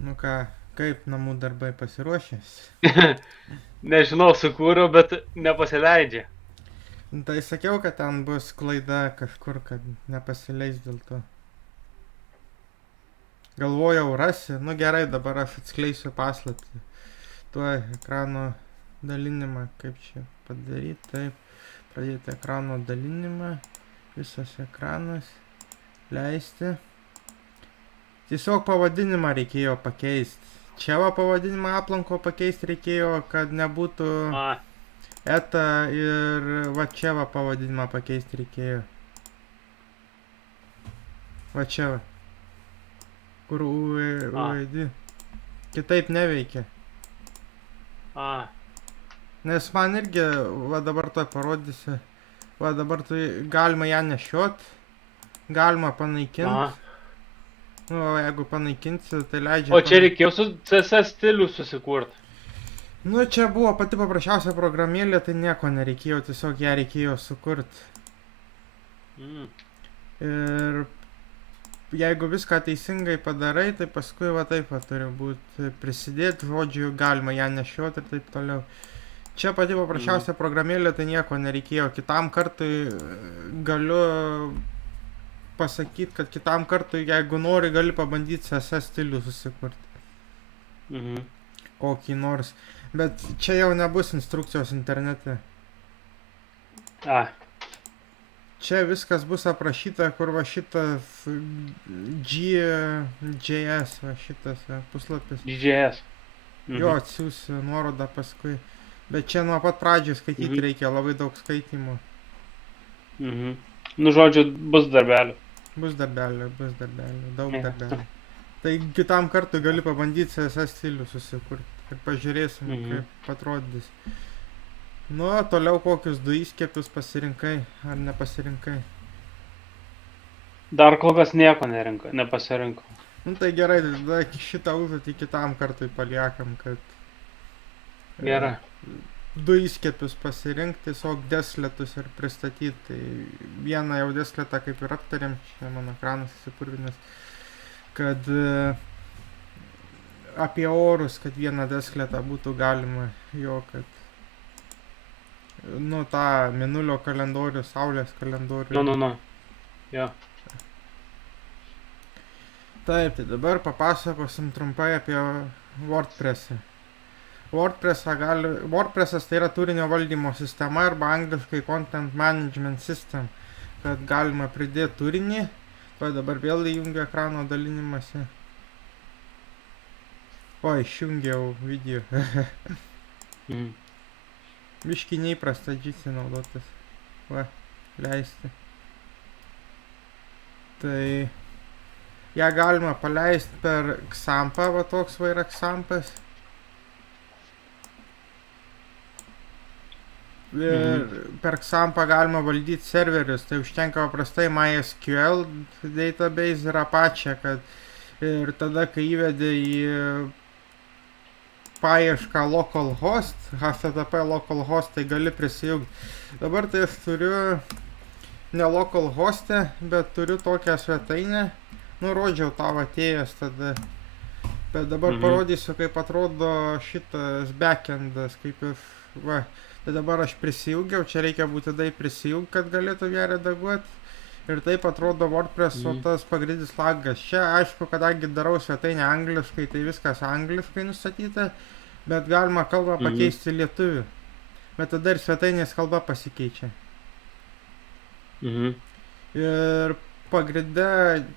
Nu ką, kaip namų darbai pasiruošęs? Nežinau, sukūriau, bet nepasileidžia. Nu, tai sakiau, kad ten bus klaida kažkur, kad nepasileis dėl to. Galvojau rasi, nu gerai, dabar aš atskleisiu paslaptį. Tuo ekrano dalinimą, kaip čia padaryti, taip. Pradėti ekrano dalinimą, visas ekranas, leisti. Tiesiog pavadinimą reikėjo pakeisti. Čia va pavadinimą aplanko pakeisti reikėjo, kad nebūtų A, eta ir va čia va pavadinimą pakeisti reikėjo. Va čia va. Kur UID. Kitaip neveikia. a, Nes man irgi, va dabar to parodysiu. Va dabar tai galima ją nešiot. Galima panaikinti. aha. Nu, o jeigu panaikinsi, tai leidžia. O čia reikėjo su CSS stilių susikurti. Nu, čia buvo pati paprasčiausia programėlė, tai nieko nereikėjo, tiesiog ją reikėjo sukurti. Mm. Ir jeigu viską teisingai padarai, tai paskui va taip va turi būti prisidėti, žodžiu, galima ją nešioti ir taip toliau. Čia pati paprasčiausia programėlė, tai nieko nereikėjo. Kitam kartui galiu pasakyti, kad kitam kartui, jeigu nori, gali pabandyti CSS stilių susikurti. Mhm. Kokį nors. Bet čia jau nebus instrukcijos internete. A, Čia viskas bus aprašyta, kur va šitas GJS, va šitas va, puslapis. DJS. Mhm. Jo, atsiųsiu nuorodą paskui. Bet čia nuo pat pradžių skaityti Mhm. reikia, labai daug skaitimų. Mhm. Nu, žodžiu, bus darbelių. Bus darbelė, daug Jo. darbelė. Tai kitam kartui gali pabandyti CSS stilių susikurti ir pažiūrėsim, Mhm. kaip atrodys. Nu, toliau kokius du įskiepius pasirinkai ar nepasirinkai. Dar kol kas nieko nepasirinkau. Nu tai gerai, tada šitą užduotį kitam kartui paliekam, kad Gerai. du įskiepius pasirinkti, tiesiog desletus ir pristatyti. Tai vieną jau desletą kaip ir aptarėm, čia mano ekranas įsipurvinęs, kad apie orus, kad vieną desletą būtų galima jo, kad nu tą mėnulio kalendorių, saulės kalendorių. Nu. Jo. Taip, tai dabar papasakosim trumpai apie WordPress'ą. WordPress'as tai yra turinio valdymo sistema arba angliškai Content Management System, kad galima pridėti turinį. Tai dabar vėl įjungiu ekrano dalinimąsi. O, išjungiau video. Mhm. Biški neįprasta Jitsi naudotis. Va, leisti. Tai ją galima paleisti per Xampą, va toks va yra Xampas. Ir per Xampą galima valdyti serverius, tai užtenka paprastai MySQL database ir Apache, kad ir tada, kai įvedė į paiešką localhost, HTTP localhost, tai gali prisijungti. Dabar tai aš turiu ne localhost'e, bet turiu tokią svetainę. Nu, rodžiau tau atėjęs tada. Bet dabar parodysiu, kaip atrodo šitas backendas, kaip ir, va. Tai dabar aš prisijungiau, čia reikia būtinai prisijungti, kad galėtų ją redaguoti. Ir taip atrodo WordPress'o tas pagrindinis langas. Čia, aišku, kadangi darau svetainę angliškai, tai viskas angliškai nustatyta, bet galima kalbą pakeisti lietuvių. Bet tada ir svetainės kalba pasikeičia. Mhm. Ir pagrinde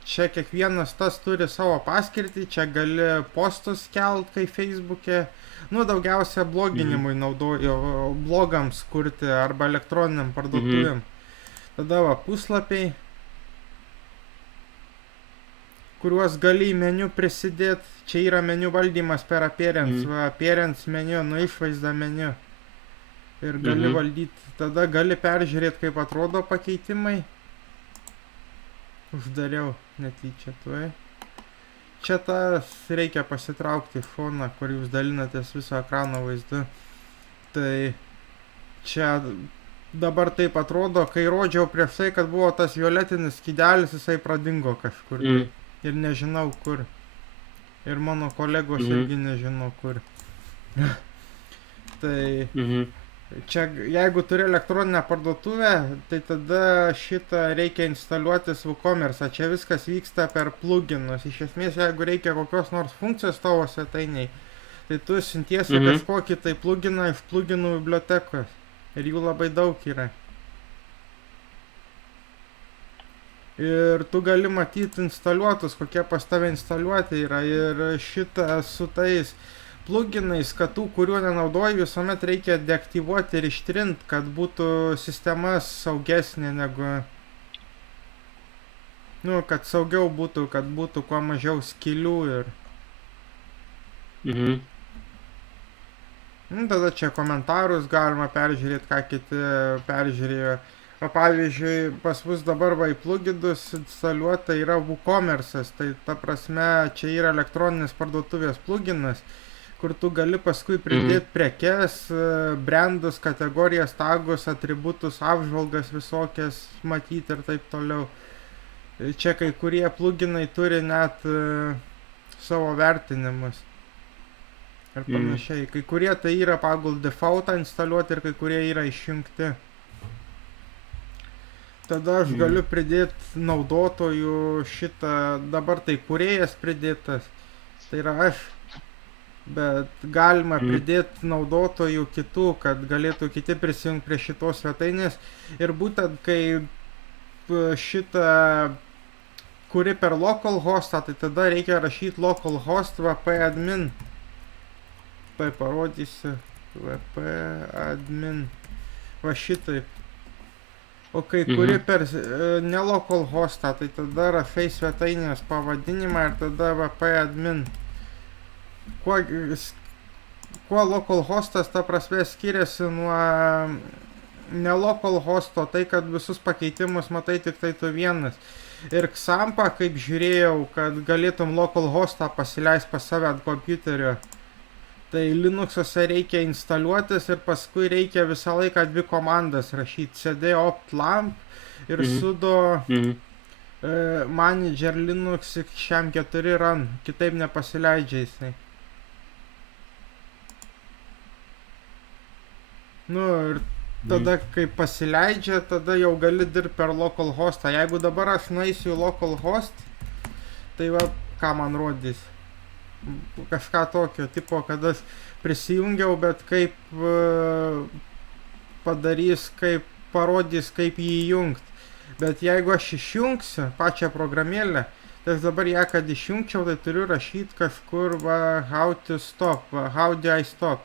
čia kiekvienas tas turi savo paskirtį, čia gali postus kelt, kaip Facebook'e. Nu, daugiausia bloginimui naudoju, blogams kurti arba elektroniniam parduotuvėm. Tada va puslapiai, kuriuos gali į meniu prisidėti. Čia yra meniu valdymas per appearance, va, appearance meniu, nu išvaizda meniu. Ir gali valdyti, tada gali peržiūrėti, kaip atrodo pakeitimai. Uždariau netyčia tuoj. Čia tas reikia pasitraukti foną, kur jūs dalinatės viso ekrano vaizdu. Tai čia dabar taip atrodo, kai rodžiau prieš tai, kad buvo tas violetinis skydelis, jisai pradingo kažkur. Ir nežinau kur. Ir mano kolegos Mhm. irgi nežino kur. Tai Mhm. čia, jeigu turi elektroninę parduotuvę, tai tada šitą reikia instaliuotis WooCommerce. Čia viskas vyksta per pluginus. Iš esmės, jeigu reikia kokios nors funkcijos tavo svetainiai, tai tu siuntiesi Mhm. kažkokį tai pluginą iš pluginų bibliotekos. Ir jų labai daug yra. Ir tu gali matyti instaliuotus, kokie pas tave instaliuoti yra. Ir šitą su tais pluginais, kad tų, kuriuo nenaudoji, visuomet reikia deaktyvuoti ir ištrinti, kad būtų sistema saugesnė negu... Nu, kad saugiau būtų, kad būtų kuo mažiau skylių ir... Mhm. Nu, tada čia komentarus galima peržiūrėti, ką kiti peržiūrėjo. O pavyzdžiui, pas mus dabar va į pluginus instaliuota yra WooCommerce'as, tai ta prasme, čia yra elektroninės parduotuvės pluginas, kur tu gali paskui pridėti prekes, brandus, kategorijas, tagus, atributus, apžvalgas visokias matyti ir taip toliau. Čia kai kurie pluginai turi net savo vertinimus ir panašiai. Kai kurie tai yra pagal defaultą instaliuoti ir kai kurie yra išjungti. Tada aš galiu pridėti naudotojų šitą, dabar tai kūrėjas pridėtas, tai yra aš, bet galima pridėti naudotojų kitų, kad galėtų kiti prisijungti prie šitos svetainės. Ir būtent kai šitą kuri per localhostą, tai tada reikia rašyti localhost vp-admin. Tai parodysiu vp-admin. Va šitaip. O kai kuri per ne localhostą, tai tada rašai svetainės pavadinimą ir tada vp-admin. Kuo localhostas ta prasme skiriasi nuo ne localhosto, tai kad visus pakeitimus matai tik tai tu vienas. Ir Xampa, kaip žiūrėjau, kad galėtum localhostą pasileisti pas save ant kompiuterio, tai Linux'uose reikia instaliuotis ir paskui reikia visą laiką dvi komandas rašyti. cd opt lamp ir sudo manager linux xm4 run. Kitaip nepasileidžia jisai. Nu ir tada, kai pasileidžia, tada jau gali dirbti per localhostą. Jeigu dabar aš nueisiu į localhost, tai va, ką man rodys. Kažką tokio tipo, kad aš prisijungiau, bet kaip padarys, kaip parodys, kaip jį įjungti. Bet jeigu aš išjungsiu pačią programėlę, tai dabar ją, kad išjungčiau, tai turiu rašyti kažkur va, how to stop, va, how do I stop.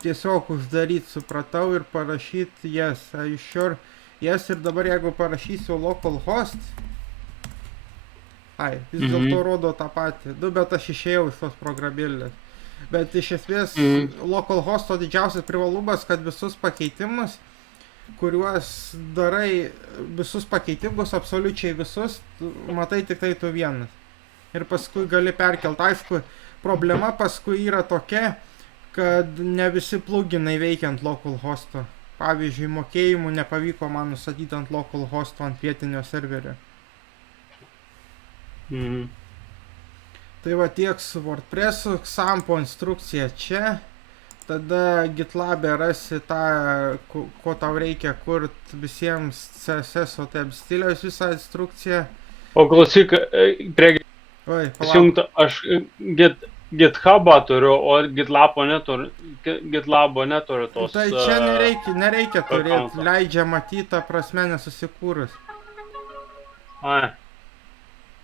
Tiesiog uždaryti, supratau, ir parašyti yes, are you sure? Yes, ir dabar jeigu parašysiu localhost, vis dėlto rodo tą patį. Bet aš išėjau iš tos programėlės. Bet iš esmės localhosto didžiausias privalumas, kad visus pakeitimus, kuriuos darai, visus pakeitimus, absoliučiai visus, matai tik tai tu vienas. Ir paskui gali perkelti. Aišku, problema paskui yra tokia, kad ne visi pluginai veikia ant localhosto. Pavyzdžiui, mokėjimų nepavyko man nustatyti ant localhosto ant vietinio serverio. Tai va tiek su WordPress'u, Xampo instrukcija čia, tada GitLab'e rasi tą, ko tau reikia kurt visiems CSS tab stiliaus visą instrukciją. O klausyk, prie Oi, aš GitHub'ą turiu, o GitLab'o neturiu tos. Tai čia nereikia turėti, leidžia matyti tą prasme nesusikūrus.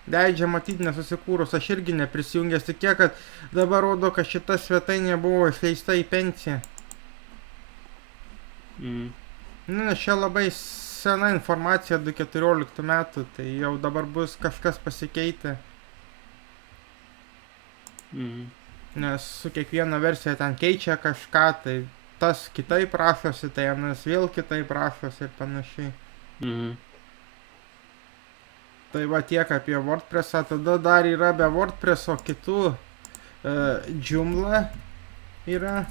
Leidžia matyti nesusikūrus, aš irgi neprisijungęs, tik tiek, kad dabar rodo, kad šita svetainė buvo išleista į pensiją. Nes čia labai sena informacija, 2014 metų, tai jau dabar bus kažkas pasikeitę. Nes su kiekviena versija ten keičia kažką, tai tas kitaip rašosi, tai anas vėl kitaip rašosi ir panašiai. Tai va tiek apie WordPress'ą, tada dar yra be WordPress'o kitų, Joomla yra.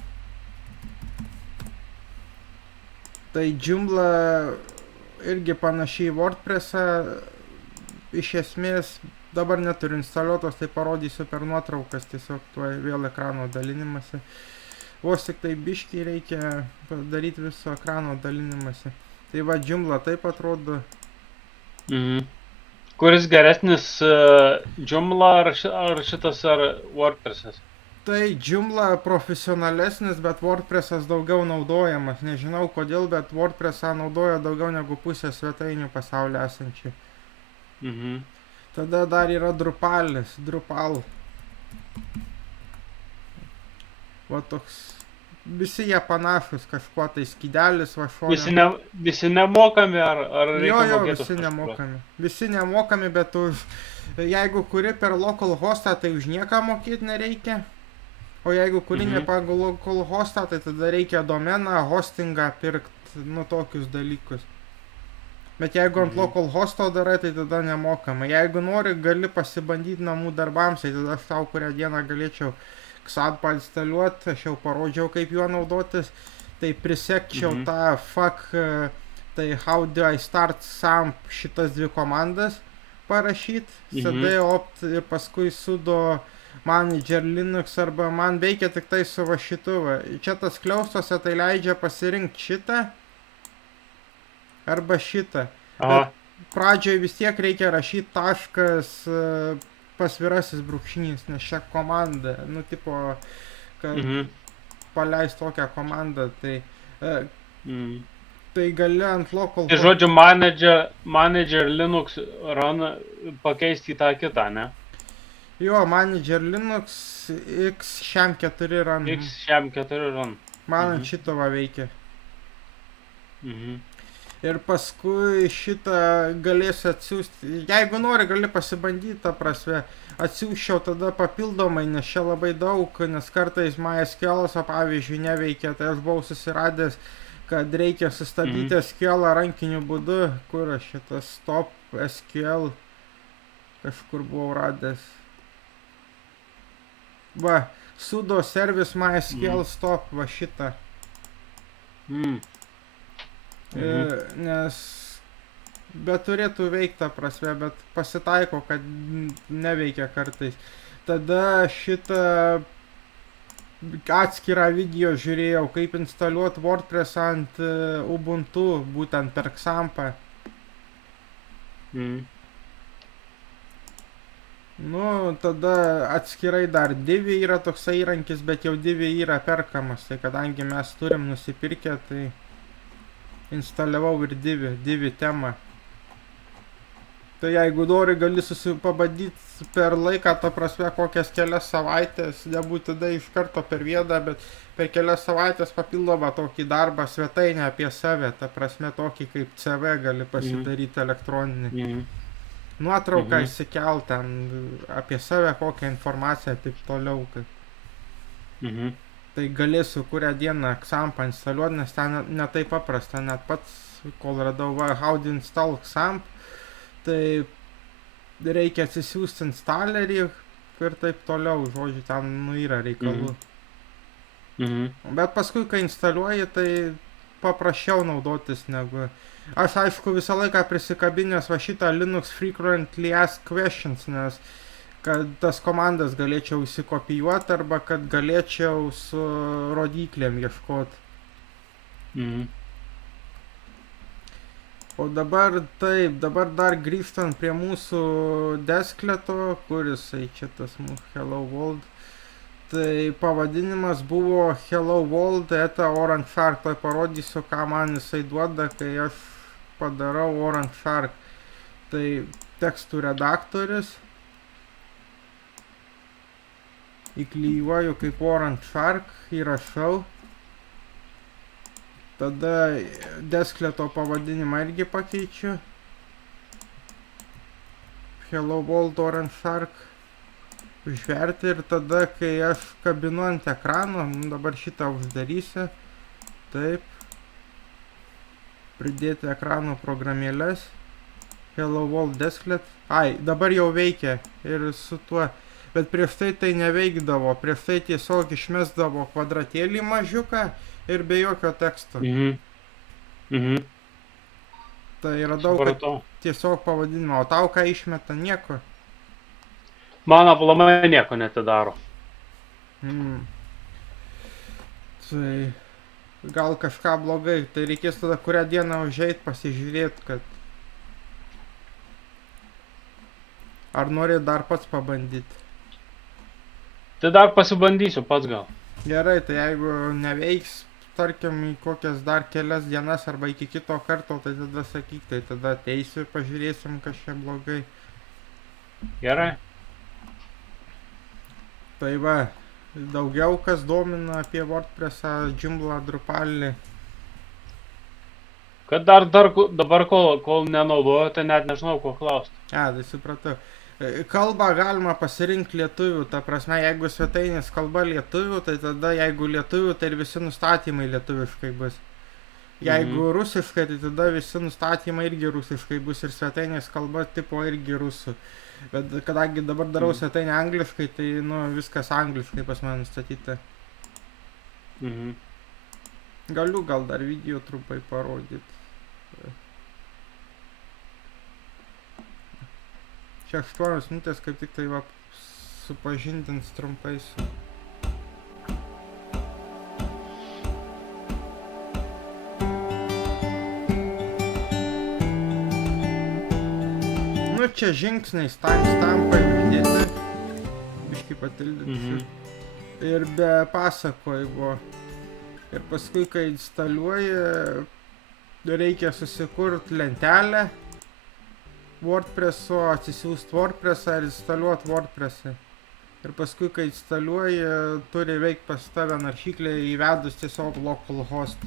Tai Joomla irgi panašiai WordPress'ą iš esmės dabar neturiu instaliuotos, tai parodysiu per nuotraukas, tiesiog tuoj vėl ekrano dalinimąsi. Vos tik tai biškį reikia padaryti viso ekrano dalinimąsi. Tai va, Joomla taip atrodo. Mhm. Kuris geresnis Joomla ar šitas ar WordPress'as? Tai Joomla profesionalesnis, bet WordPress'as daugiau naudojamas. Nežinau kodėl, bet WordPress'ą naudoja daugiau negu pusė svetainių pasaulyje esančių. Mhm. Tada dar yra Drupal. Va toks. Visi jie panašus, kažkuo tai skydelis va šone. Visi nemokami ar reikia Jo, mokėti už visi kažką? nemokami. Visi nemokami, bet jeigu kuri per localhostą, tai už nieką mokėti nereikia. O jeigu kuri ne pagal localhostą, tai tada reikia domeną, hostingą pirkti, nu tokius dalykus. Bet jeigu ant localhosto darai, tai tada nemokama. Jeigu nori, gali pasibandyti namų darbams, tai tada aš tau kurią dieną galėčiau XAMPP instaliuoti, aš jau parodžiau, kaip juo naudotis. Tai prisekčiau tą tai how do I start XAMPP šitas dvi komandas parašyti, cd opt ir paskui sudo manager Linux, arba man veikia tik tai su va šitu va. Čia tas kliaustuose tai leidžia pasirinkti šitą arba šitą. Aha. Pradžioje vis tiek reikia rašyti taškas pasvirasis brūkšnys, nes čia komanda, nu tipo, kad paleist tokią komandą, tai tai gali ant local. Tai žodžiu, manager Linux run pakeisti į tą kitą, ne? Jo, manager Linux X4 run. X4 run. Man ant šito va veikia. Ir paskui šitą galėsi atsiųsti, jeigu nori, gali pasibandyti, ta prasme, atsiųsčiau tada papildomai, nes čia labai daug, nes kartais MySQL'as, pavyzdžiui, neveikia, tai aš buvau susiradęs, kad reikia sustabdyti SQL'ą rankiniu būdu, kur aš šitas stop SQL kažkur buvau radęs. Va, sudo service MySQL stop, va šitą. Nes bet turėtų veikti, ta prasme, bet pasitaiko, kad neveikia kartais. Tada šitą atskirą video žiūrėjau, kaip instaliuoti WordPress ant Ubuntu, būtent per XAMPP. Nu, tada atskirai dar Divi yra toksai įrankis, bet jau Divi yra perkamas, tai kadangi mes turim nusipirkę, tai instaliavau ir Divi temą. Tai jeigu nori, gali pabandyti per laiką, ta prasme, kokias kelias savaitės, nebūtinai iš karto per vieną, bet per kelias savaitės papildomą tokį darbą svetainę apie save, ta prasme, tokį kaip CV gali pasidaryti elektroninį. Nuotrauką įsikelt ten apie save, kokią informaciją, taip toliau. Tai galėsiu kurią dieną XAMPP instaliuoti, nes ten netai paprasta, net pats, kol radau how to install XAMPP, tai reikia atsisiųsti instalerį ir taip toliau, žodžiu, ten yra reikalų. Bet paskui, kai instaliuoji, tai paprasčiau naudotis negu. Aš aišku visą laiką prisikabinęs va šitą Linux Frequently Asked Questions, nes kad tas komandas galėčiau įsikopijuoti arba kad galėčiau su rodiklėm ieškoti. O dabar taip, dabar dar grįžtant prie mūsų deskleto, kuris čia tas mūsų Hello World, tai pavadinimas buvo Hello World eta Orange Shark, tai parodysiu, ką man jisai duoda, kai aš padarau Orange Shark. Tai tekstų redaktorius, įklijuoju kaip Orange Shark, įrašau. Tada deskleto pavadinimą irgi pakeičiu. Hello World Orange Shark. Užverti ir tada, kai aš kabinu ant ekrano, dabar šitą uždarysiu. Taip. Pridėti ekrano programėlės. Hello World Desklet. Ai, dabar jau veikia ir su tuo. Bet prieš tai neveikdavo. Prieš tai tiesiog išmesdavo kvadratėlį mažiuką ir be jokio teksto. Tai radau, kad Supratau. tiesiog pavadinimą, o tau ką išmeta nieko. Man aplamai nieko netidaro. Tai gal kažką blogai, tai reikės tada kurią dieną užeit pasižiūrėti, kad ar nori dar pats pabandyti. Tai dar pasibandysiu pats gal. Gerai, tai jeigu neveiks, tarkim, į kokias dar kelias dienas arba iki kito karto, tai tada sakyk, tai tada ateisiu ir pažiūrėsim, kas čia blogai. Gerai. Tai va, daugiau kas domina apie WordPressą, Joomla, Drupalį. Kad dabar kol nenaudoju, tai net nežinau, ko klausti. Tai supratau. Kalbą galima pasirinkti lietuvių, ta prasme, jeigu svetainės kalba lietuvių, tai tada jeigu lietuvių, tai ir visi nustatymai lietuviškai bus. Jeigu rusiškai, tai tada visi nustatymai irgi rusiškai bus ir svetainės kalba tipo irgi rusų. Bet kadangi dabar darau svetainę angliškai, tai viskas angliškai pas mane nustatyta. Galiu gal dar video trumpai parodyti. Čia 8 minutės kaip tik tai va supažindins trumpai su. Čia žingsniais timestampai uždėti, biškį patildyti ir be pasakojimo. Ir paskui, kai instaliuoji, reikia susikurti lentelę WordPress'o, atsisiųsti WordPress'ą ir instaliuoti WordPress'ą. Ir paskui, kai instaliuoji, turi veikti pas tave naršyklę įvedus tiesiog localhost.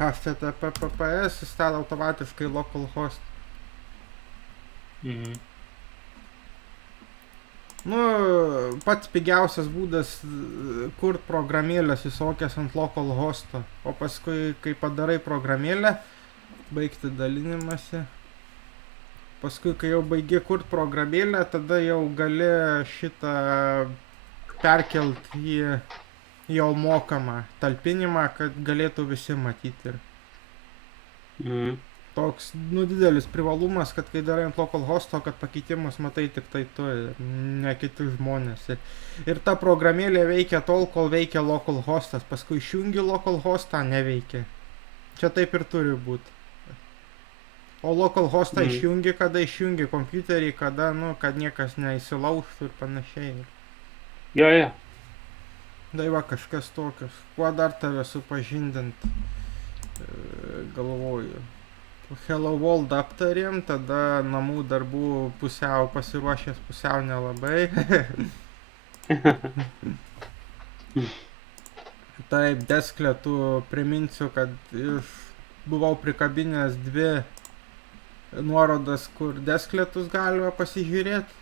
HTTP/PPS install automatiškai localhost. Pats pigiausias būdas kurt programėlės visokias ant localhosto, o paskui, kai padarai programėlę, baigti dalinimąsi. Paskui, kai jau baigi kurt programėlę, tada jau gali šitą perkelt į jau mokamą talpinimą, kad galėtų visi matyti. Toks, didelis privalumas, kad kai darai ant localhosto, kad pakeitimus matai tik tai tu ir ne kiti žmonės. Ir ta programėlė veikia tol, kol veikia localhostas, paskui išjungi localhostą, neveikia. Čia taip ir turi būti. O localhostą išjungi, kada išjungi kompiuterį, kada, kad niekas neįsilaužtų ir panašiai. Jo. Tai va, kažkas tokios. Kuo dar tave supažindint, galvoju. Hello World aptarėm, tada namų darbų pusiau pasiruošęs, pusiau nelabai. Taip, deskletų priminsiu, kad buvau prikabinęs 2 nuorodas, kur deskletus galima pasižiūrėti.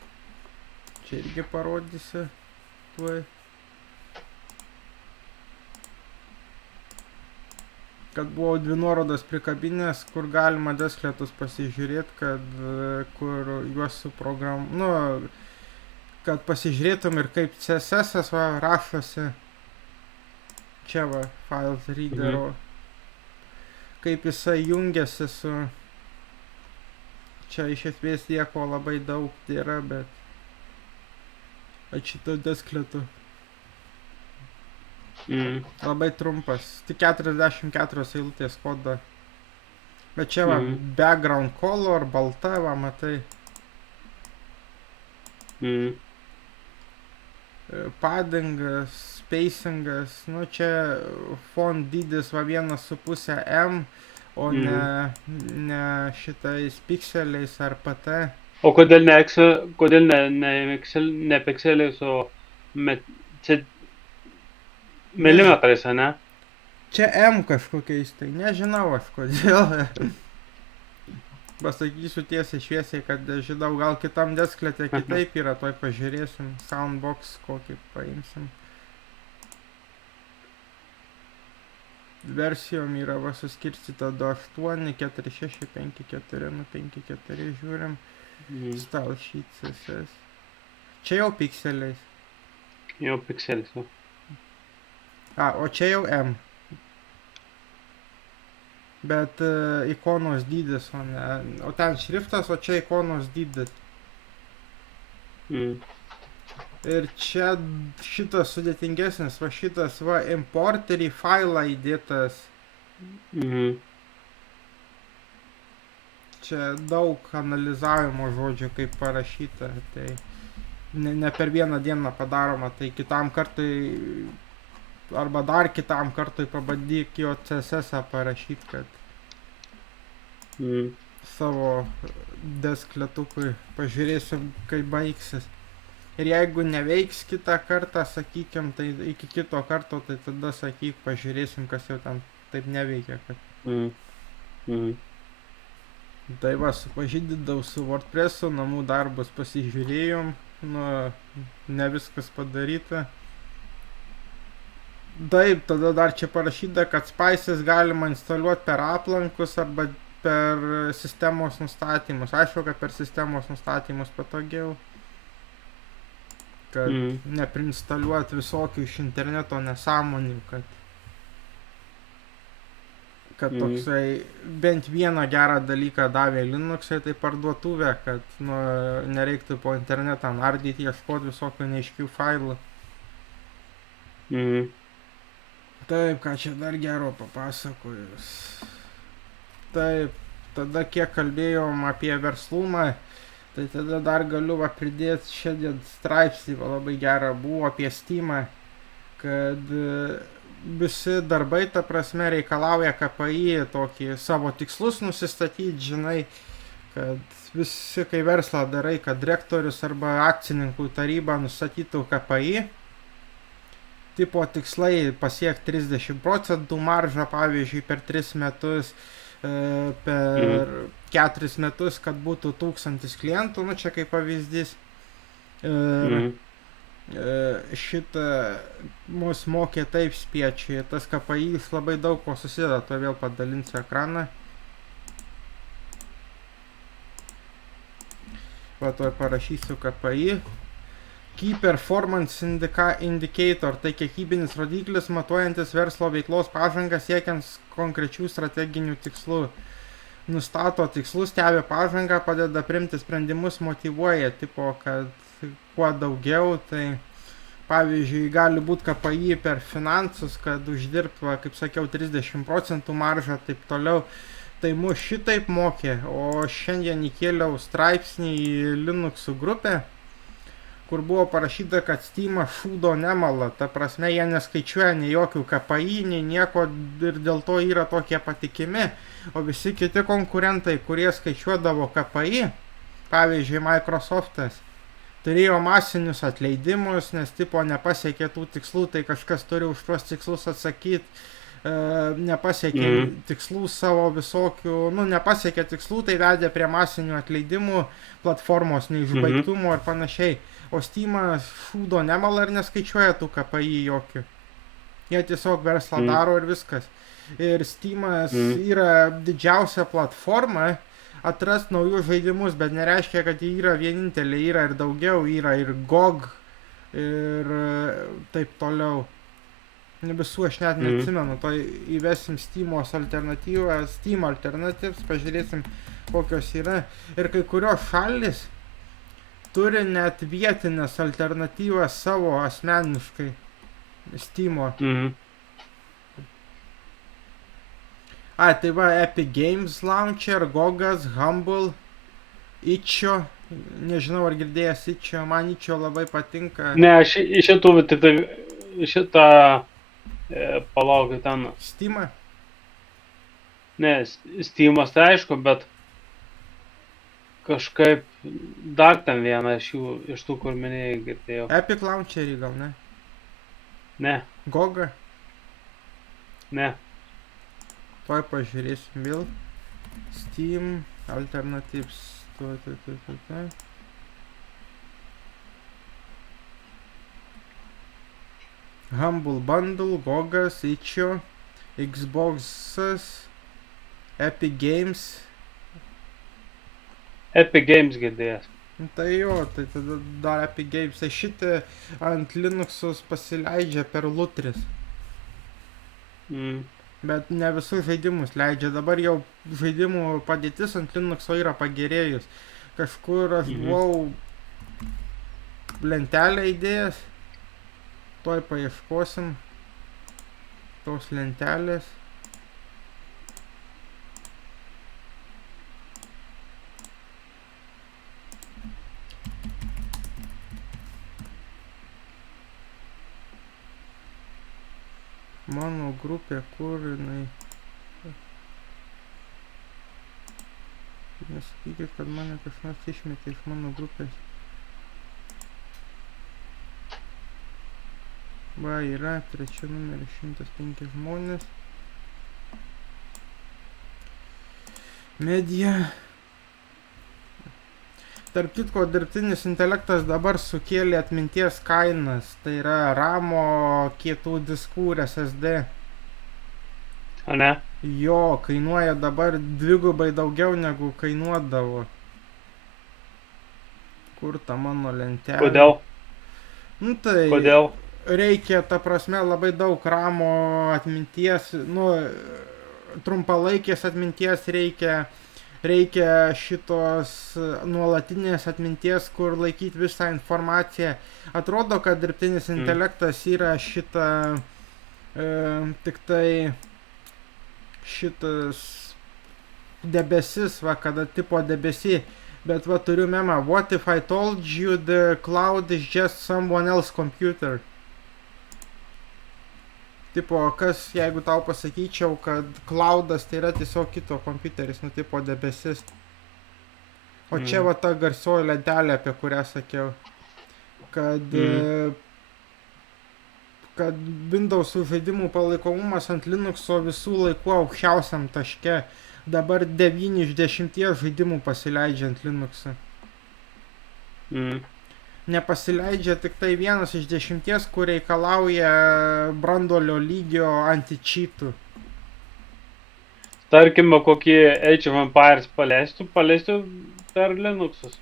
Čia irgi parodysiu. Tuoj. Kad buvau 2 nuorodas prikabinės, kur galima deskletus pasižiūrėti, kur juos kad pasižiūrėtum ir kaip CSS rašosi. Čia va, files readero. Kaip jisai jungiasi su. Čia iš esmės nieko labai daug yra, bet šito deskletų. Labai trumpas, tik 44 eilutės kodą. Bet čia va, background color, balta, va, matai. Paddingas, spacingas, čia font dydis va 1,5 M, o ne šitais pikseliais ar PT. O kodėl ne pikseliais, o milimetrais, ne? Čia M kažkokiais, tai nežinau aš kodėl. Pasakysiu tiesiai šviesiai, kad žinau, gal kitam desklete kitaip yra, toj pažiūrėsim, soundbox kokį paimsim. Versijom yra va suskirstyta 2.8, 4.6, 5.4, 5.4 žiūrim. Style sheet CSS. Čia jau pikseliais. Jau pikselis, o. O čia jau M. bet ikonos dydis, o ten šriftas, o čia ikonos dydis. Mm. Ir čia šitas sudėtingesnis, va šitas va import ir į failą įdėtas. Mhm. Čia daug analizavimo žodžių kaip parašyta, tai ne per vieną dieną padaroma, tai kitam kartui arba dar kitam kartui pabandyk jo CSS parašyti, kad Mm. savo deskletukui pažiūrėsim, kaip baigsis. Ir jeigu neveiks kitą kartą, sakykim, tai iki kito karto, tai tada sakyk, pažiūrėsim, kas jau ten taip neveikia. Kad... Mm. Mm. Tai va, supažindinau su WordPress'u, namų darbus pasižiūrėjom, nu, ne viskas padaryta. Taip, tada dar čia parašyta, kad Spices galima instaliuoti per aplankus arba per sistemos nustatymus. Aišku, kad per sistemos nustatymus patogiau. Kad neprinstaliuoti visokių iš interneto nesąmonių, kad toksai bent vieną gerą dalyką davė Linux'ai, tai parduotuvė, kad nereiktų po internetą nardyti, ieškoti visokių neaiškių failų. Taip, ką čia dar gero papasakojus. Taip, tada kiek kalbėjom apie verslumą, tai tada dar galiu pridėti šiandien straipsnį, labai gerą buvo apie Steamą, kad visi darbai, ta prasme, reikalauja KPI tokį savo tikslus nusistatyti, žinai, kad visi, kai verslą darai, kad direktorius arba akcininkų taryba nustatytų KPI, tipo tikslai pasiekti 30% maržą, pavyzdžiui, per 3 metus, per 4 metus, kad būtų 1000 klientų, nu čia kaip pavyzdys. Šitą mus mokė taip spiečiai, tas KPI labai daug ko susideda, to vėl padalinsiu ekraną. Va, to parašysiu KPI. Key Performance Indicator, tai kiekybinis rodiklis matuojantis verslo veiklos pažangą siekiant konkrečių strateginių tikslų. Nustato tikslus, stebi pažangą, padeda priimti sprendimus, motyvuoja, tipo, kad kuo daugiau, tai pavyzdžiui, gali būti KPI per finansus, kad uždirbtų, kaip sakiau, 30% maržą, taip toliau. Tai mus šitaip mokė, o šiandien įkėliau straipsnį į Linuxų grupę, kur buvo parašyta, kad Steamas šūdo nemala, ta prasme, jie neskaičiuoja nei jokių KPI, nei nieko ir dėl to yra tokie patikimi, o visi kiti konkurentai, kurie skaičiuodavo KPI, pavyzdžiui, Microsoft'as, turėjo masinius atleidimus, nes tipo nepasiekė tų tikslų, tai kažkas turi už tuos tikslus atsakyti, nepasiekė tikslų savo visokių, nepasiekė tikslų, tai vedė prie masinių atleidimų, platformos neišbaigtumo ir panašiai. O Steamas šūdo nemala ir neskaičiuoja tų KPI jokių. Jie tiesiog verslą daro ir viskas. Ir Steamas yra didžiausia platforma atrast naujus žaidimus, bet nereiškia, kad jie yra vienintelė, yra ir daugiau, yra ir GOG ir taip toliau. Visų aš net neatsimenu, to įvesim Steamos alternatyvą, Steam Alternatives, pažiūrėsim, kokios yra. Ir kai kurios šalis turi net vietinės alternatyvas savo asmeniškai Steamo. Tai va, Epic Games Launcher, GOG'as, Humble, Itch.io, nežinau ar girdėjęs Itch.io, man Itch.io labai patinka. Ne, aš iš šitą palauk, ten. Steamą? Ne, Steamas tai aišku, bet kažkaip dar ten vieną iš tų, kur minėjai, girdėjau. Epic Launcherį gal, ne? Ne. GOG? Ne. Tuoj pažiūrėsim vėl. Steam Alternatives. Humble Bundle, GOG'as, Itch.io, Xbox'as, Epic Games. Epic Games girdėjęs. Tai jo, tai tada dar Epic Games. Tai šitą ant Linux'us pasileidžia per Lutris. Bet ne visus žaidimus leidžia. Dabar jau žaidimų padėtis ant Linuxo yra pagerėjus. Kažkur aš buvau lentelę įdėjęs. Tuoj paieškosim tos lentelės. Mano grupė, kur jinai... Nesakykit, kad mane kažkas išmetė iš mano grupės. Va, yra trečia numeris 105 žmonės. Media. Tarp kitko, dirbtinis intelektas dabar sukėlė atminties kainas. Tai yra ramo, kietų diskų ir SSD. A ne? Jo, kainuoja dabar dvigubai daugiau negu kainuodavo. Kur ta mano lentelė? Kodėl? Nu tai... Kodėl? Reikia, ta prasme, labai daug ramo atminties, nu, trumpalaikės atminties reikia šitos nuolatinės atminties, kur laikyti visą informaciją. Atrodo, kad dirbtinis intelektas yra šitą, tik tai šitas debesis, va, kada tipo debesį. Bet va, turiu memą, what if I told you the cloud is just someone else's computer? Tipo, kas, jeigu tau pasakyčiau, kad cloudas tai yra tiesiog kito kompiuteris, nu, tipo debesis. O čia va ta garsioji lentelė, apie kurią sakiau. Kad Windows'ų žaidimų palaikomumas ant Linux'o visų laikų aukščiausiam taške. Dabar 9 iš 10 žaidimų pasileidžia ant Linux'ą. Nepasileidžia tik tai 1 iš 10, kur reikalauja branduolio lygio anti-cheatų. Tarkime, kokį Age of Empires paleistų per Linux'us.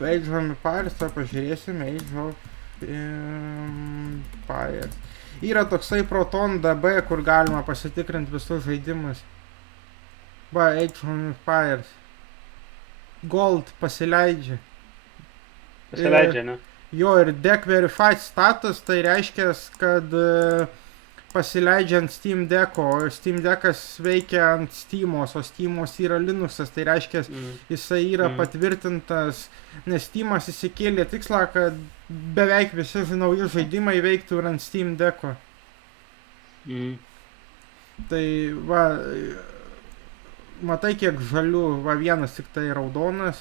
Age of Empires, tai pažiūrėsime, Age of Empires. Yra toksai Proton DB, kur galima pasitikrinti visus žaidimus. Va, Age of Empires. Gold pasileidžia. Pasileidžia, ne? Jo, ir Deck Verified status, tai reiškia, kad pasileidžia ant Steam Deck'o. Steam Deck'as veikia ant Steam'os, o Steam'os yra Linux'as, tai reiškia, jisai yra patvirtintas, nes Steam'as įsikėlė tikslą, kad beveik visi nauji žaidimai veiktų ir ant Steam Deck'o. Tai va, matai kiek žalių, va vienas tik tai raudonas.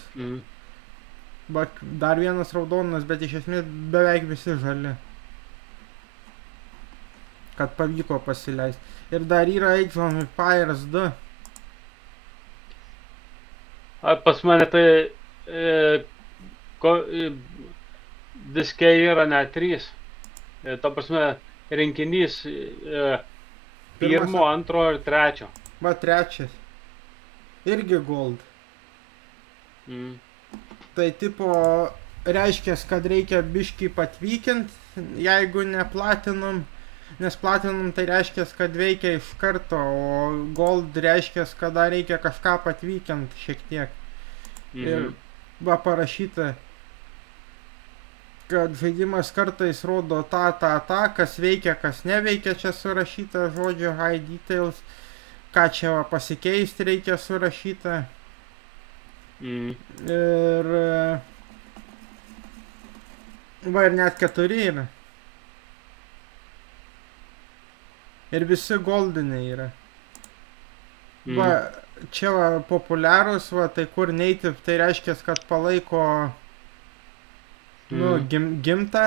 Va, dar vienas raudonas, bet iš esmės beveik visi žali. Kad pavyko pasileisti. Ir dar yra Age of Empires 2. Pas mane tai diske yra net 3. Ta prasme, rinkinys pirmo, antro ir trečio. Va, trečias. Irgi gold. Tai tipo reiškia, kad reikia biškį patvykint, jeigu ne platinum, nes platinum tai reiškia, kad veikia iš karto, o gold reiškia, kad dar reikia kažką patvykint šiek tiek. Ir va parašyta, kad žaidimas kartais rodo tą, kas veikia, kas neveikia, čia surašyta žodžio high details, ką čia va pasikeisti reikia surašyta. Ir va, ir net 4 yra. Ir visi goldiniai yra. Va, čia va populiarus, va, tai kur native, tai reiškia, kad palaiko nu, gimtą.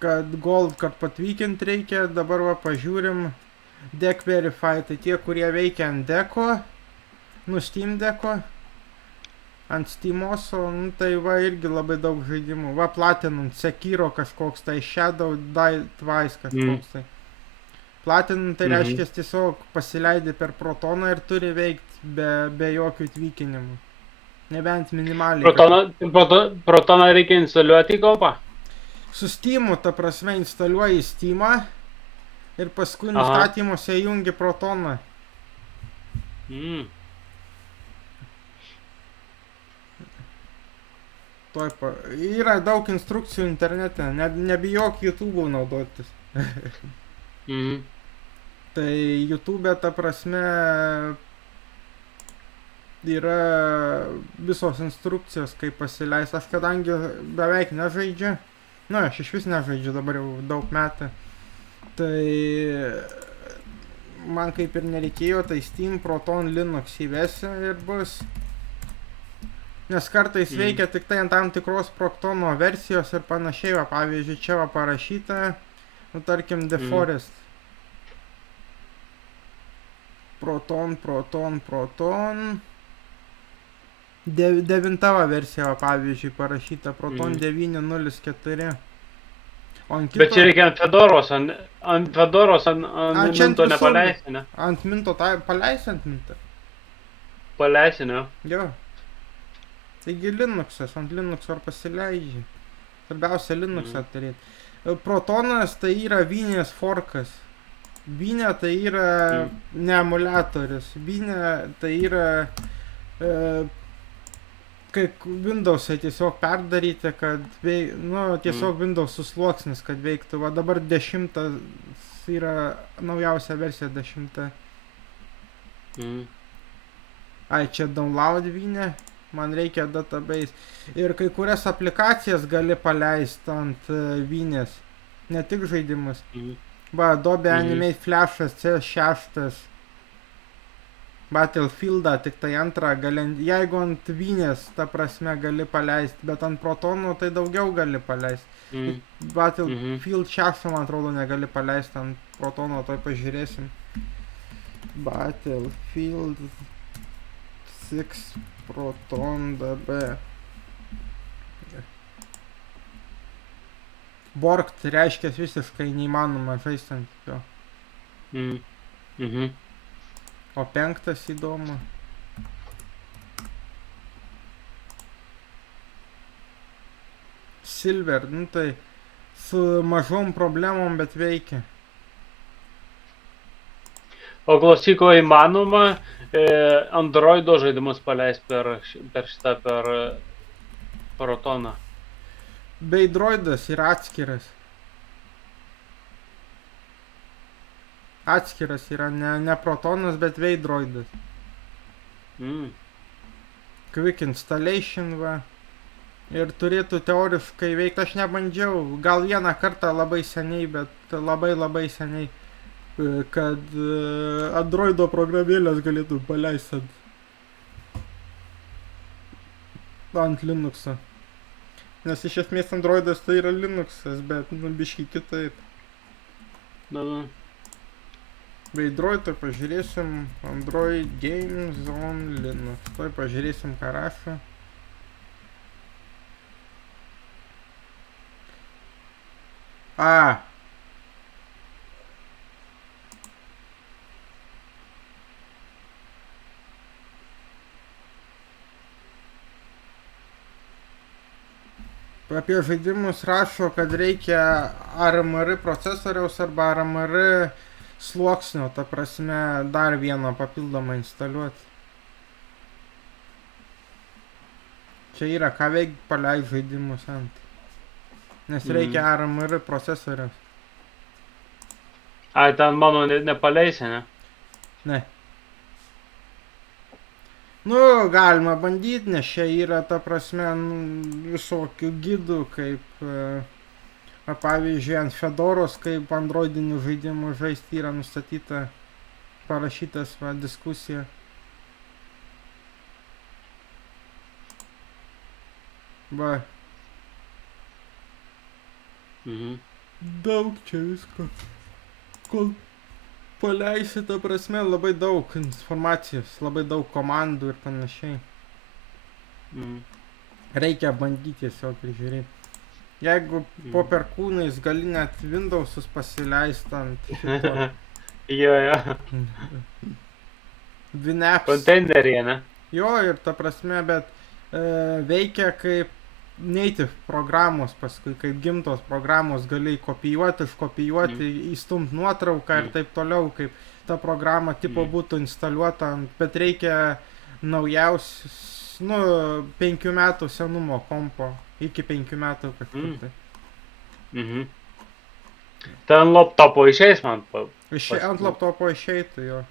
Kad gold, kad patvykint reikia, dabar va pažiūrim Deck Verify, tai tie, kurie veikia ant Deck'o, nu Steam Deck'o, ant Steam'os, nu tai va irgi labai daug žaidimų. Va platinant Sekiro kažkoks, tai Shadow Die Twice kažkoks tai. Platinant tai reiškia tiesiog pasileidai per Protoną ir turi veikti be jokių tvykinimų. Nebent minimaliai. Protoną reikia instaliuoti į kopą? Su Steam'u, ta prasme, instaliuoji Steam'ą ir paskui Aha. nustatymuose įjungi protoną. Yra daug instrukcijų internete, nebijok YouTube'u naudotis. Tai YouTube, ta prasme, yra visos instrukcijos, kaip pasileist. Aš kadangi beveik nežaidžiu, aš iš vis nežaidžiu dabar jau daug metų, tai man kaip ir nereikėjo, tai Steam Proton Linux įvesi ir bus. Nes kartais veikia tik tai ant tam tikros Protono versijos ir panašiai, va, pavyzdžiui, čia va parašyta, nu, tarkim, The Forest. Proton. Devintava versija, va, pavyzdžiui, parašyta Proton 9.04. Bet čia reikia ant Fedoros, ant Minto nepaleisti, ne? Ant Minto, paleisi ant Minto? Paleisi, ne? Jo. Taigi Linuxas, ant Linuxo ar pasileidžia. Svarbiausia Linuxą turėti. Protonas tai yra Vinės forkas. Vinė tai yra ne emuliatorius. Vinė tai yra kaip Windows'ai tiesiog perdaryti, kad tiesiog Windows'ų sluoksnis, kad veiktų. Va dabar 10 yra naujausia versija 10. Ai, čia download Vinė. Man reikia database. Ir kai kurias aplikacijas gali paleisti ant Vinės. Ne tik žaidimus. Va, Adobe Animate Flash'as C6. Battlefieldą, tik tai antrą gali. Jeigu ant Vinės, ta prasme, gali paleisti, bet ant Protonų tai daugiau gali paleisti. Battlefield 6, man atrodo, negali paleisti ant Protono, toj pažiūrėsim. Battlefield 6 Proton DB. Borgt reiškia visiškai neįmanoma žaisti ant jo. O 5 įdomu. Silver, nu tai su mažom problemom, bet veikia. O klausyko įmanoma Androido žaidimus paleist per Protoną. Beidroidas yra atskiras. Atskiras yra ne Protonas, bet Veidroidas. Quick installation, va. Ir turėtų teoriškai veikti. Aš nebandžiau, gal vieną kartą labai seniai, bet labai seniai, kad Androido programėlės galėtų paleisti ant Linux'o. Nes iš esmės Androidas tai yra Linux'as, bet biškai kitaip. Veidroid, tai pažiūrėsim Android Games on Linux. Tai pažiūrėsim, ką rašo. Apie žaidimus rašo, kad reikia ARMR procesoriaus arba ARMR sluoksnio, ta prasme, dar vieną papildomą instaliuoti. Čia yra, ką veik paleist žaidimus ant. Nes reikia ARMR procesoriaus. Ai, ten mano nepaleisi, ne? Ne. Nu, galima bandyti, nes čia yra, ta prasme, visokių gidų, kaip, pavyzdžiui, ant Fedoros, kaip androidinių žaidimų žaisti yra nustatyta, parašytas, diskusija. Va. Daug čia visko. Kol paleisi, ta prasme, labai daug informacijos, labai daug komandų ir panašiai. Reikia bandyti tiesiog prižiūrėti. Jeigu po perkūnais gali net Windows'us pasileisti ant šito. Jo. Winapps. Konteineryje, ne? Jo, ir ta prasme, bet veikia kaip native programos, paskui kaip gimtos programos gali kopijuoti, iškopijuoti, įstumti nuotrauką ir taip toliau, kaip ta programa tipo būtų instaliuota, bet reikia naujausius, 5 metų senumo kompo, iki 5 metų kažkur tai. Mhm. Ten laptopo išeis man. Ant laptopo išeitų jo.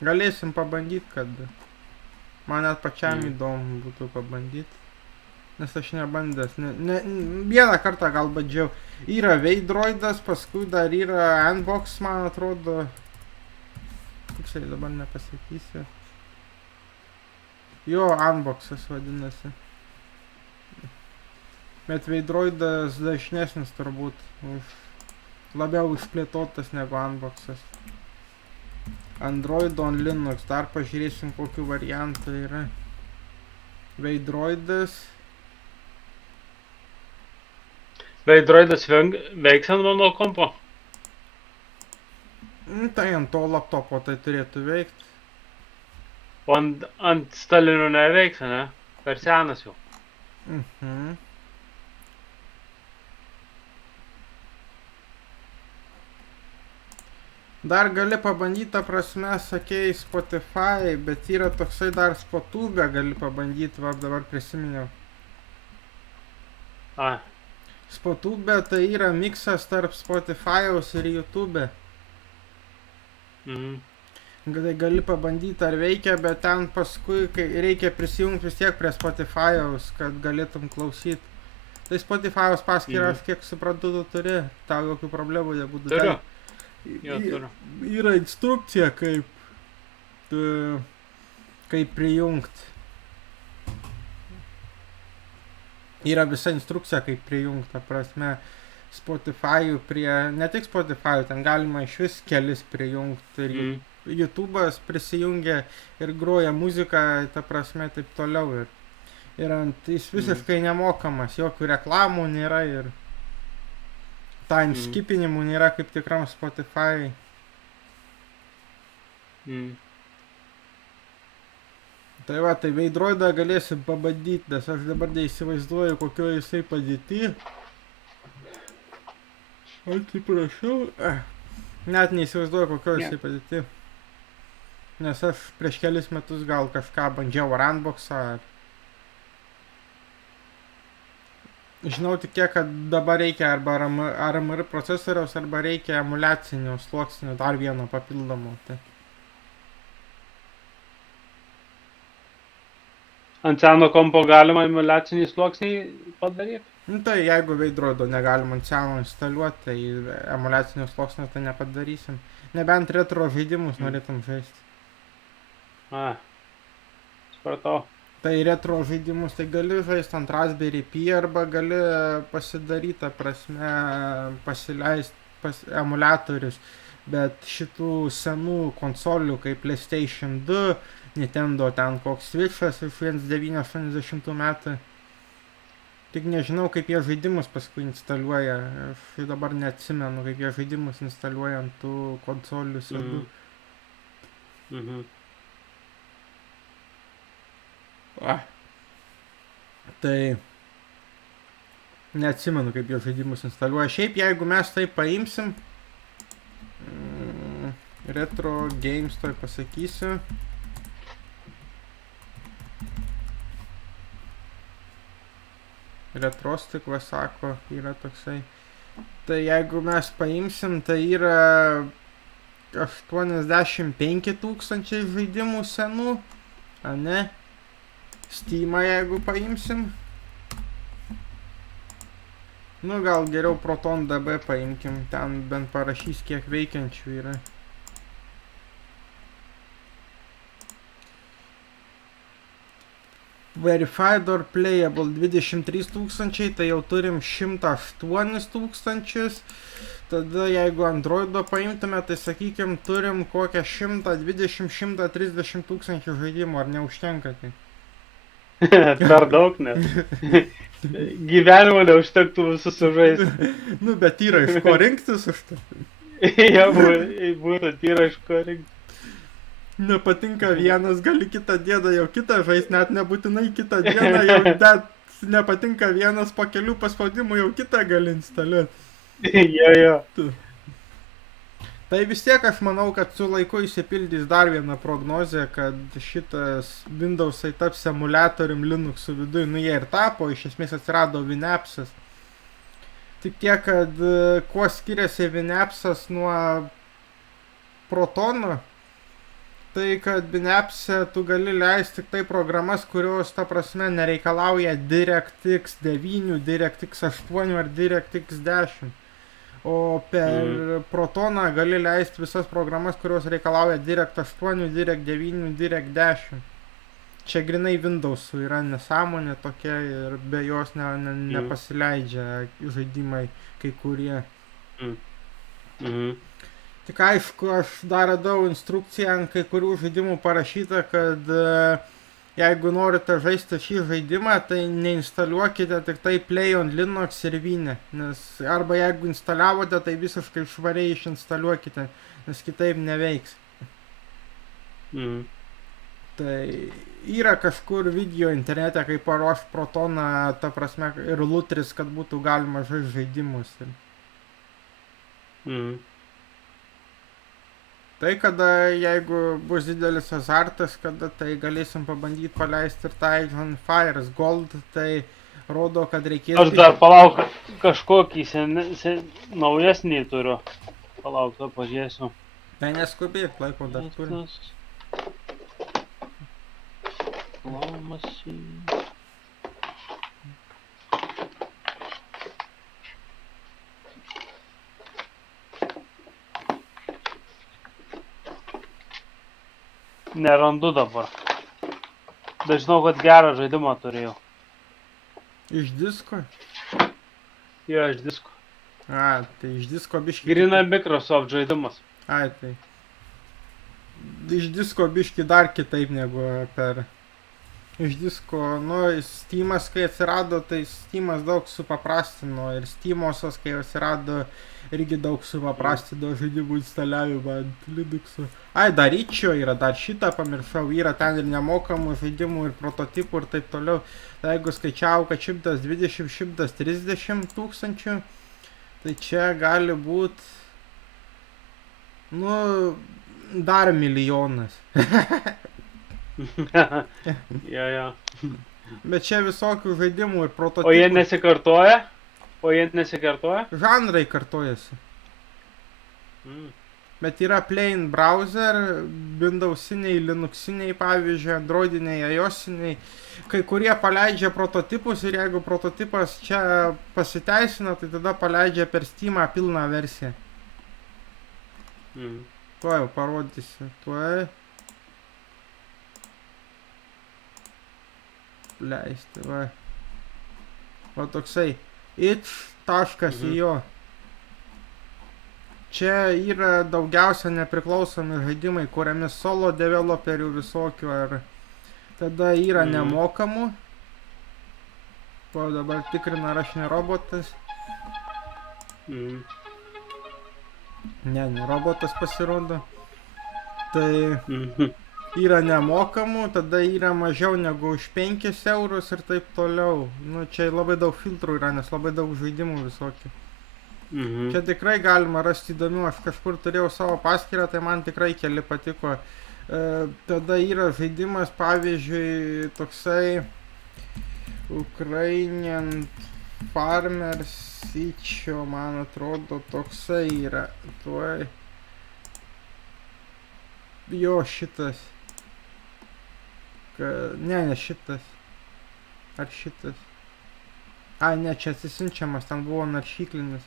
Galėsim pabandyti, kad man net pačiam įdomu būtų pabandyti. Nes aš nebandęs. Vieną kartą gal bandžiau. Yra Veidroidas, paskui dar yra Unbox, man atrodo. Tiksliai dabar nepasakysiu. Jo, Unboxas vadinasi. Bet Veidroidas dažnesnis turbūt. Labiau išplėtotas negu Unboxas. Android on Linux. Dar pažiūrėsim, kokių variantų yra. Veidroidas. Veidroidas veiks ant mano kompo? Tai ant to laptopo tai turėtų veikti. O ant stalinų neveiks, ne? Per senas jau. Dar gali pabandyti, ta prasme, sakėjai Spotify, bet yra toksai dar Spotube gali pabandyti, va dabar prisiminiau. Spotube tai yra miksas tarp Spotify'aus ir YouTube. Gali pabandyti, ar veikia, bet ten paskui reikia prisijungti vis tiek prie Spotify'aus, kad galėtum klausyti. Tai Spotify'aus paskyras, kiek suprantu, tu turi, tau jokių problemų nebūtų. Turiu. Yra instrukcija, kaip prijungti. Yra visa instrukcija, kaip prijungti, ta prasme, Spotify'ų prie, ne tik Spotify'ų, ten galima iš vis kelis prijungti. Ir YouTube'as prisijungia ir groja muziką, ta prasme, taip toliau. Ir jis visiškai nemokamas, jokių reklamų nėra ir time skipinimų nėra kaip tikram Spotify. Tai va, tai Veidroidą galėsim pabandyti, nes aš dabar neįsivaizduoju, kokio jisai padėti. Atsiprašau. Net neįsivaizduoju, kokio jisai padėti. Nes aš prieš kelis metus gal kažką bandžiau ar Unboxą. Žinau tik tiek, kad dabar reikia arba ARMR procesoriaus, arba reikia emuliacinių sluoksnių, dar vieno papildomo. Tai. Ant seno kompo galima emuliacinį sluoksnį padaryti? Tai jeigu Veidroido negalima ant seno instaliuoti, tai emuliacinio sluoksnio tai nepadarysim. Nebent retro žaidimus norėtum žaisti. Supratau. Tai retro žaidimus tai gali žaisti ant Raspberry Pi arba gali pasidaryti, ta prasme, pasileisti emuliatorius, bet šitų senų konsolių kaip PlayStation 2, Nintendo ten koks Switch'as iš 1980 metų. Tik nežinau, kaip jie žaidimus paskui instaliuoja, aš dabar neatsimenu, kaip jie žaidimus instaliuoja ant tų konsolių senų. Tai neatsimenu, kaip jie žaidimus instaliuoja. Šiaip, jeigu mes tai paimsim, Retro Games, toj pasakysiu. Retrostiklas sako, yra toksai. Tai jeigu mes paimsim, tai yra 85 000 žaidimų senų, ne? Steamą jeigu paimsim. Gal geriau ProtonDB paimkim, ten bent parašys kiek veikiančių yra. Verified or playable 23 000, tai jau turim 108 000. Tada jeigu Androido paimtume, tai sakykim, turim kokią 120-130 000 žaidimų, ar neužtenka tai? Per daug, net. Gyvenimo neužtektų visus sužaisti. Bet yra iš ko rinktis už tai. Būtent yra iš ko rinktis. nepatinka vienas, gali kitą dieną jau kitą žais, net nebūtinai kitą dieną jau net nepatinka vienas, po kelių paspaudimų jau kitą gali instaliuoti. Jo. Tai vis tiek aš manau, kad su laiku įsipildys dar vieną prognozę, kad šitas Windows'ai taps emuliatorium Linux'ų viduje. Nu jie ir tapo, iš esmės atsirado WinApps'as. Tik tiek, kad kuo skiriasi WinApps'as nuo Protono, tai kad WinApps'e tu gali leisti tik tai programas, kurios, ta prasme, nereikalauja DirectX 9, DirectX 8 ar DirectX 10. O per Protoną gali leisti visas programas, kurios reikalauja Direct 8, Direct 9, Direct 10. Čia grinai Windows'ų yra nesąmonė tokia ir be jos nepasileidžia žaidimai kai kurie. Tik aišku, aš dar radau instrukciją ant kai kurių žaidimų parašyta, kad jeigu norite žaisti šį žaidimą, tai neinstaliuokite tik tai Play on Linux ir Wine, nes arba jeigu instaliavote, tai visiškai švariai išinstaliuokite, nes kitaip neveiks. Tai yra kažkur video internete, kaip paruoš Protoną, ta prasme, ir Lutris, kad būtų galima žaisti žaidimus. Tai kada, jeigu bus didelis azartas, kada tai galėsim pabandyti paleisti ir tą Age on Fires Gold, tai rodo, kad reikės... Aš dar palauk, kažkokį naujesnį turiu. Palauk, to pažiūrėsiu. Tai neskubėk, laiko dar turiu. Nerandu dabar. Bet žinau, kad gerą žaidimą turėjau. Iš disko? Jo, iš disko. A, tai iš disko biški... Grina Microsoft žaidimas. Ai, tai. Iš disko biški dar kitaip negu per... Iš disko, nu, Steamas kai atsirado, tai Steamas daug supaprastino ir Steamosas kai atsirado irgi daug supaprastino žaidimų instaliavimą ant Linux'o. Ai, dar Itch.io yra, dar šitą pamiršau, yra ten ir nemokamų žaidimų ir prototipų ir taip toliau. Tai jeigu skaičiau, kad 120-130 tūkstančių, tai čia gali būt, nu, dar milijonas. Jo. Bet čia visokių žaidimų ir prototipų. O jie nesikartoja? Žanrai kartojasi. Bet yra plain browser, Windowsiniai, Linuxiniai, pavyzdžiui, Androidiniai, iOSiniai. Kai kurie paleidžia prototipus ir jeigu prototipas čia pasiteisina, tai tada paleidžia per Steamą pilną versiją. Tuo jau parodysiu. Tuo leisti, va. O toksai itch.io. Čia yra daugiausia nepriklausomi žaidimai, kuriami solo developerių visokių, ar tada yra nemokamų. O dabar tikrina rašinė robotas. Ne robotas pasirodo. Tai yra nemokamų, tada yra mažiau negu už 5 eurus ir taip toliau. Nu, čia labai daug filtrų yra, nes labai daug žaidimų visokių. Čia tikrai galima rasti įdomių, aš kažkur turėjau savo paskyrą, tai man tikrai keli patiko. Tada yra žaidimas, pavyzdžiui, toksai Ukrainian Farmers Itch.io, man atrodo, toksai yra. Tuoj. Jo, šitas. Ne šitas. Ar šitas? A, ne, čia atsisinčiamas, ten buvo naršyklinis.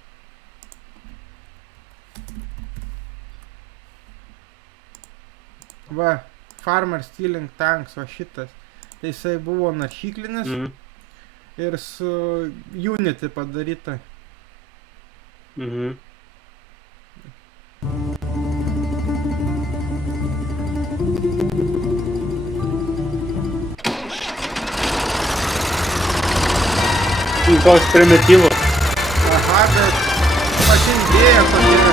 Va, Farmer Stealing Tanks, va šitas. Tai jisai buvo naršyklinis ir su Unity padaryta. Toks primityvus. Aha, bet pati idėja tokia.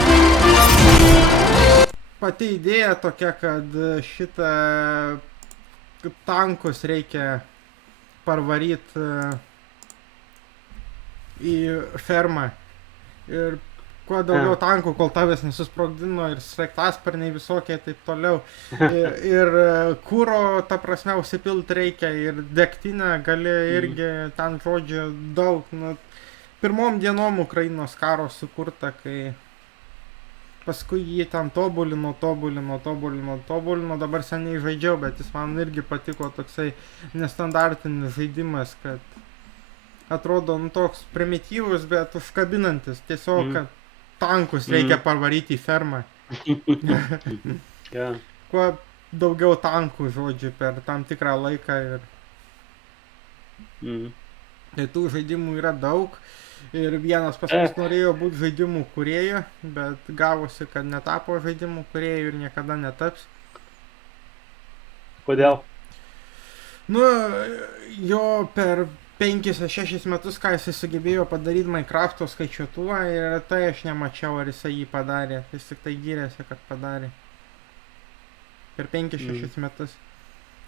pati idėja tokia, kad šitą tankus reikia parvaryti į fermą. Ir kuo daugiau tankų, kol tavęs nesusprogdino ir sraigtasparniai visokie taip toliau. Ir kūro, ta prasme, užsipilt reikia ir degtinę gali irgi ten, žodžiu, daug. Nu, pirmom dienom Ukrainos karo sukurta, kai paskui jį ten tobulino, dabar seniai žaidžiau, bet jis man irgi patiko toksai nestandartinis žaidimas, kad atrodo, nu, toks primityvus, bet užkabinantis, tiesiog, kad tankus reikia parvaryti į fermą. Yeah. Kuo daugiau tankų, žodžiu, per tam tikrą laiką ir tai tų žaidimų yra daug. Ir vienas pas mus norėjo būti žaidimų kūrėjų, bet gavosi, kad netapo žaidimų kūrėjų ir niekada netaps. Kodėl? Nu, jo per 5-6 metus, ką jisai sugebėjo padaryti Minecraft'o skaičiuotuvą ir tai aš nemačiau, ar jisai jį padarė. Jis tik tai gyrėsi, kad padarė. Per 5-6 metus.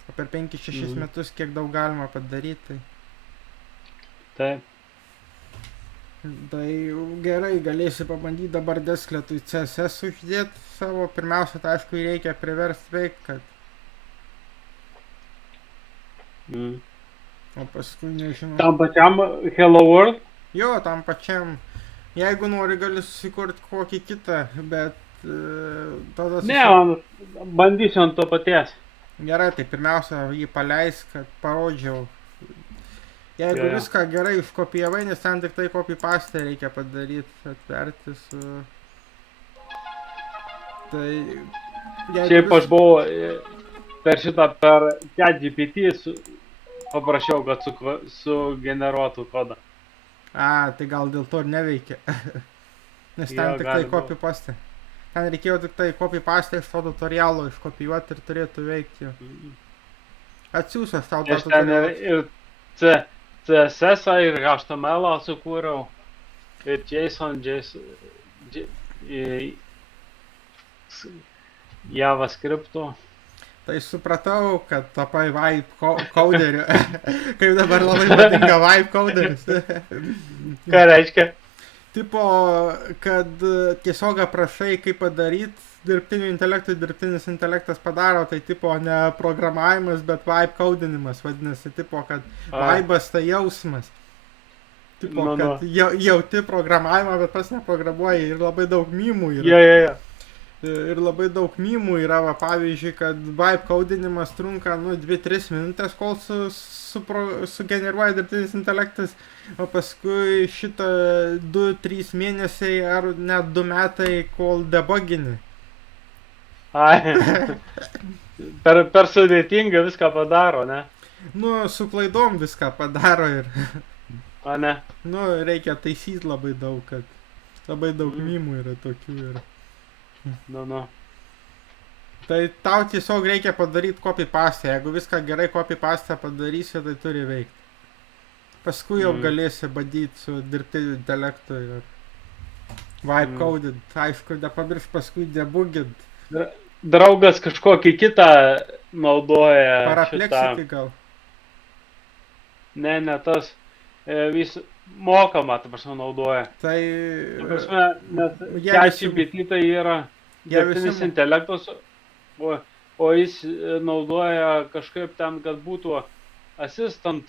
O per 5-6 metus kiek daug galima padaryti. Taip. Tai gerai, galėsi pabandyti dabar deskletui CSS uždėti savo. Pirmiausia, tai aišku, jį reikia priversti veikti, kad... O paskui nežinau. Tam pačiam Hello World? Jo, tam pačiam. Jeigu nori, gali susikurti kokį kitą, bet tada... Ne, man bandysiu ant to paties. Gerai, tai pirmiausia, jį paleis, kad parodžiau. Jeigu viską gerai iškopijavai, nes ten tik tai copy paste reikia padaryti, atverti su... Tai... Šiaip aš buvau per ChatGPT paprašiau, kad sugeneruotų kodą. Tai gal dėl to ir neveikia. Nes ten tik tai copy paste. Ten reikėjo tik tai copy paste iš to tutorialo iškopijuoti ir turėtų veikti. Atsiųsiu aš tau tą tutorialą. Ir CSS ir HTML sukūriau. Ir JSON, JavaScript'u. Tai supratau, kad tapai vibe coderiu. Kaip dabar labai patinka vibe coderis. Ką reiškia? Tipo, kad tiesiog aprašai, kaip padaryti dirbtiniu intelektu, dirbtinis intelektas padaro, tai tipo ne programavimas, bet vibe codinimas, vadinasi, tipo, kad vibas tai jausmas. Tipo, kad jauti programavimą, bet pas neprogramuoji ir labai daug mymų yra. Ir labai daug mymų yra, va, pavyzdžiui, kad vibe codinimas trunka, 2-3 minutės, kol sugeneruoja dirbtinis intelektas, o paskui šitą 2-3 mėnesiai ar net 2 metai, kol debugini. Per sudėtingą viską padaro, ne? Nu, su klaidom viską padaro ir... A, ne? Nu, reikia taisyti labai daug, kad labai daug mymų yra tokių ir... Nu. Tai tau tiesiog reikia padaryti copy paste. Jeigu viską gerai copy paste padarysi, tai turi veikti. Paskui jau galėsi badyti su dirbtiniu intelektu ir vibe codint. Aišku, nepamirš paskui debugint. Draugas kažkokį kitą naudoja. Paraplexity gal? Ne, tas vis mokamą, ta prasme, naudoja. Tai... Ta prasme, nes ChatGPT tai yra dirbtinis intelektas, o jis naudoja kažkaip ten, kad būtų assistant,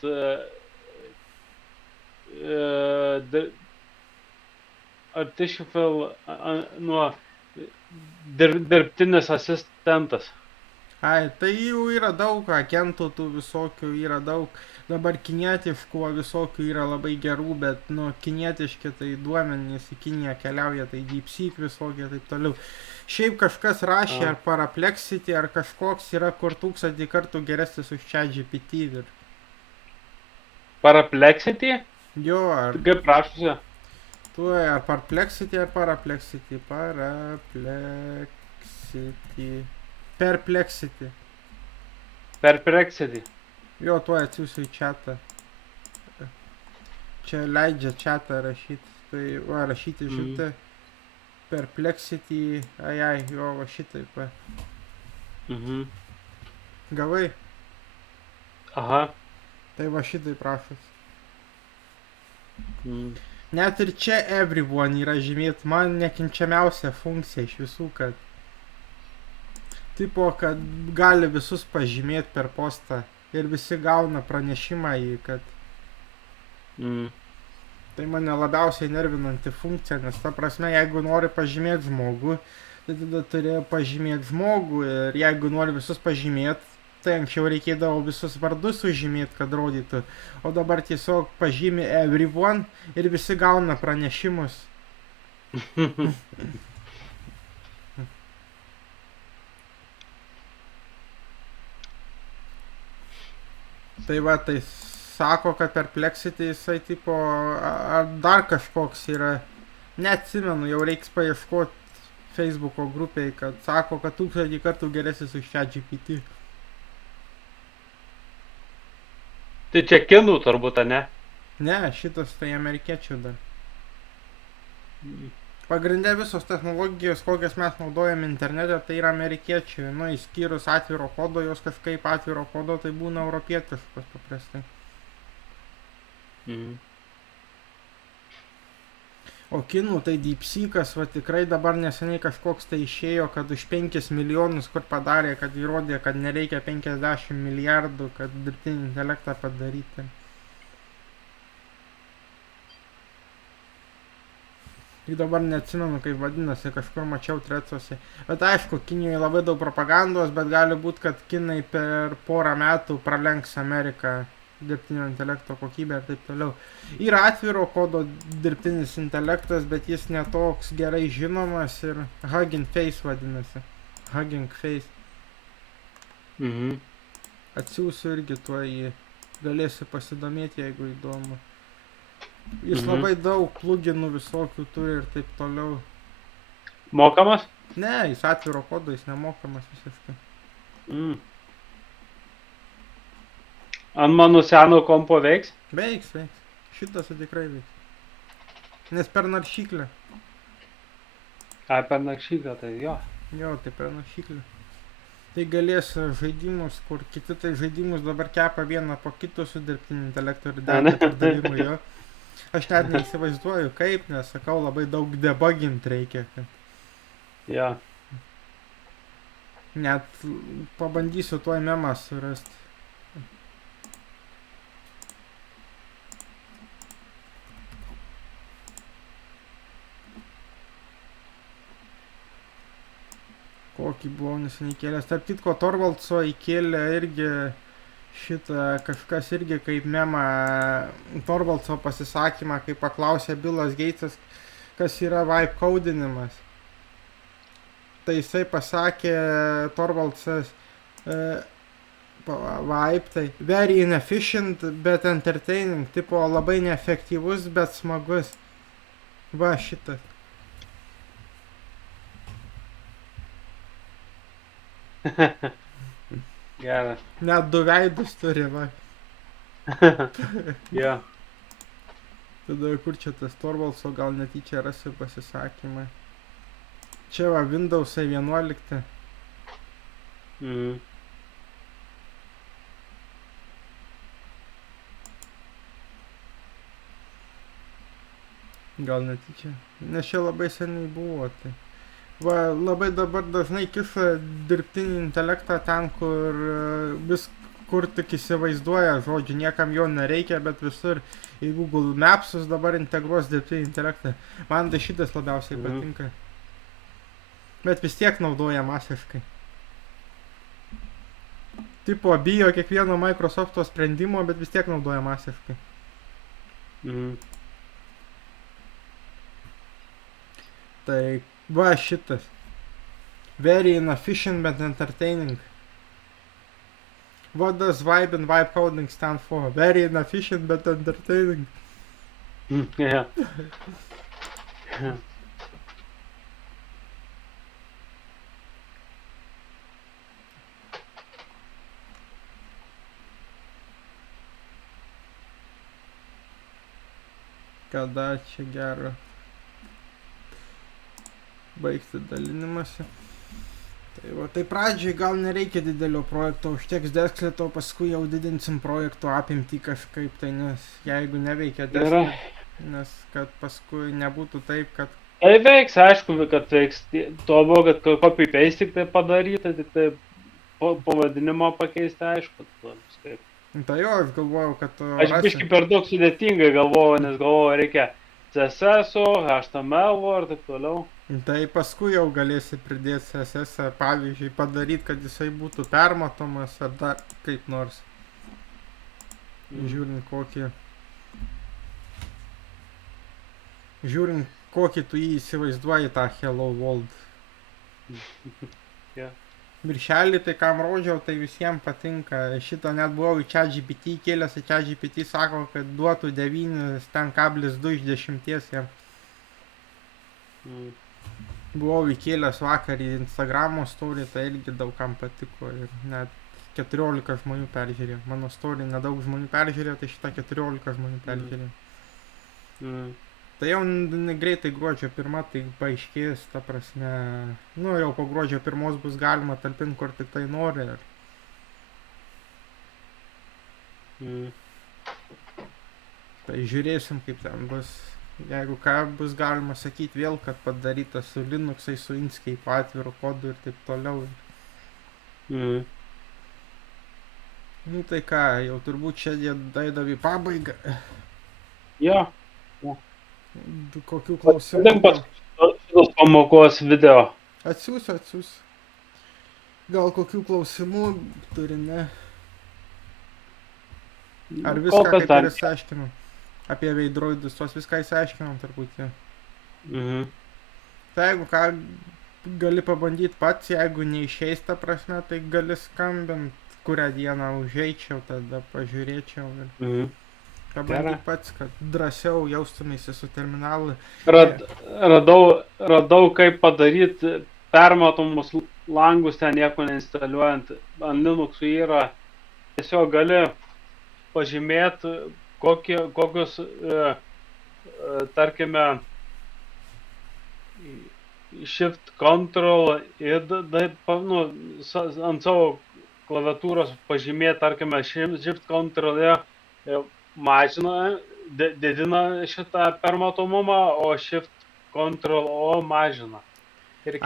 artificial, dirbtinis asistentas. Tai jų yra daug, agentų tų visokių yra daug. Dabar kinietiškų visokių yra labai gerų, bet, kinietiški tai duomenys į Kiniją keliauja, tai DeepSeek visokie, taip toliau. Šiaip kažkas rašė, ar Paraplexity, ar kažkoks yra, kur 1000 kartų geresnis už ChatGPT. Paraplexity? Jo, ar... Kaip rašusi? Tu, ar Paraplexity, Paraplexity. Perplexity. Jo, tuo atsiųsiu į chatą. Čia leidžia chatą rašyti. Tai, rašyti šitą. Perplexity, ai, jo, va šitaip. Va. Mhm. Gavai? Aha. Tai va šitaip prašos. Mm. Net ir čia everyone yra žymėt, man nekinčiamiausia funkcija iš visų, kad tipo, kad gali visus pažymėti per postą ir visi gauna pranešimą į, kad Mm. tai mane labiausiai nervinanti funkcija, nes ta prasme, jeigu nori pažymėti žmogų, tai tada turi pažymėti žmogų ir jeigu nori visus pažymėti, tai anksčiau reikėdavo visus vardus sužymėti, kad rodytų, o dabar tiesiog pažymė everyone ir visi gauna pranešimus. Tai va, tai sako, kad Perplexity jisai tipo, ar dar kažkoks yra, neatsimenu, jau reiks paieškoti Facebooko grupiai, kad sako, kad 1000 kartų geresnis už ChatGPT. Tai čia kinų turbūt, ne? Ne, šitas tai amerikiečių dar. Mm. Pagrindė visos technologijos, kokias mes naudojame internete, tai yra amerikiečių. Nu, išskyrus atviro kodo, jos kažkaip atviro kodo, tai būna europietiškos paprastai. Mm. O kinų tai DeepSeekas, va tikrai dabar neseniai kažkoks tai išėjo, kad už 5 milijonus kur padarė, kad įrodė, kad nereikia 50 milijardų, kad dirbtinį intelektą padaryti. Ir dabar neatsimenu, kaip vadinasi, kažkur mačiau trecuose. Bet aišku, Kinijoje labai daug propagandos, bet gali būti, kad kinai per porą metų pralenks Ameriką dirbtinio intelekto kokybę ir taip toliau. Yra atviro kodo dirbtinis intelektas, bet jis netoks gerai žinomas ir Hugging Face vadinasi. Hugging Face. Mhm. Atsiųsiu irgi tuo jį. Galėsi pasidomėti, jeigu įdomu. Jis Mhm. labai daug pluginų visokių turi ir taip toliau. Mokamas? Ne, jis atviro kodo, jis nemokamas visiškai. Mm. Ant mano seno kompo veiks? Veiks. Šitas tai tikrai veiks. Nes per naršyklę. Per nakšyklę, tai jo. Jo, tai per naršyklę. Tai galės žaidimus, kur kiti tai žaidimus dabar kepa vieną po kito su dirbtiniu intelektu ir deda pardavimui jo. Aš net neįsivaizduoju kaip, nes sakau, labai daug debugint reikia. Jo. Net pabandysiu tuoj memą surasti. Kokį buvau neseniai kėlęs. Tarp kitko, Torvaldso įkėlė irgi šitą kažkas irgi kaip memą Torvaldso pasisakymą, kai paklausė Bilas Geitsas, kas yra vibe codinimas. Tai jisai pasakė Torvaldsas vibe, tai very inefficient, bet entertaining, tipo labai neefektyvus, bet smagus. Va šitas. Geras. Net 2 veidus turi, va. Jo. Tada kur čia tas Torvaldso, gal netyčia rasiu pasisakymą. Čia va, Windows 11. Mhm. Gal netyčia. Nes čia labai seniai buvo, tai. Va, labai dabar dažnai kiša dirbtinį intelektą ten, kur kur tik įsivaizduoja, žodžiu, niekam jo nereikia, bet visur į Google Mapsus dabar integruos dirbtinį intelektą. Man tai šitas labiausiai patinka. Bet vis tiek naudoja masiškai. Tipo, bijo kiekvieno Microsofto sprendimo, bet vis tiek naudoja masiškai. Mhm. Tai va šitas. Very inefficient but entertaining. What does vibe and vibe coding stand for? Very inefficient but entertaining. Ja. Kada čia gero. baigti dalinimąsi. Tai va, tai pradžiai gal nereikia didelio projekto, užteks deskleto, paskui jau didinsim projekto apimtį kažkaip, tai nes jeigu neveikia desklet, nes kad paskui nebūtų taip, kad... Tai veiks, aišku, kad veiks, to buvo, kad copy paste tik tai padaryti, tik tai pavadinimo pakeisti, aišku, kaip. Tai jo, aš galvojau, kad... Aš biškai per daug sudėtingai galvojau, nes galvojau, reikia CSS, HTML ir taip toliau. Tai paskui jau galėsi pridėti CSS, pavyzdžiui, padaryti, kad jisai būtų permatomas ar dar kaip nors. Žiūrint, kokį tu jį įsivaizduoji, tą Hello World. Yeah. Viršelį, tai kam rodžiau, tai visiems patinka. Šitą net buvau į ChatGPT kėlęs, į ChatGPT sako, kad duotų 9,2 iš 10 jam. Buvau įkėlęs vakar į Instagramo story, tai irgi daug kam patiko ir net 14 žmonių peržiūrėjo. Mano story nedaug žmonių peržiūrėjo, tai šitą 14 žmonių peržiūrėjo. Tai jau greitai gruodžio 1, tai paaiškės, ta prasme, nu jau po gruodžio 1 bus galima talpinti, kur tik tai nori. Tai žiūrėsim, kaip ten bus. Jeigu ką, bus galima sakyti vėl, kad padaryta su Linuxai, su Inkscape atviru kodu ir taip toliau. Nu tai ką, jau turbūt šiandien daidam į pabaigą. Jo. Kokių klausimų? Šitos pamokos video. Atsiųsiu. Gal kokių klausimų turi, ne? Ar viską kaip ir išsiaiškinom? Apie veidroidus, tos viską išsiaiškinom turbūt. Tai jeigu ką, gali pabandyti pats, jeigu neišeis ta prasme, tai gali skambint, kurią dieną užeičiau, tada pažiūrėčiau. Pabandyk pats, kad drąsiau jaustumėsi su terminalu. Radau kaip padaryti permatomus langus ten nieko neinstaliuojant. Ant Linuxų yra tiesiog gali pažymėti kokius, tarkime, Shift Ctrl ir ant savo klaviatūros pažymėti, tarkime, Shift Ctrl mažina, didina šitą permatomumą, o Shift Ctrl O mažina. Ir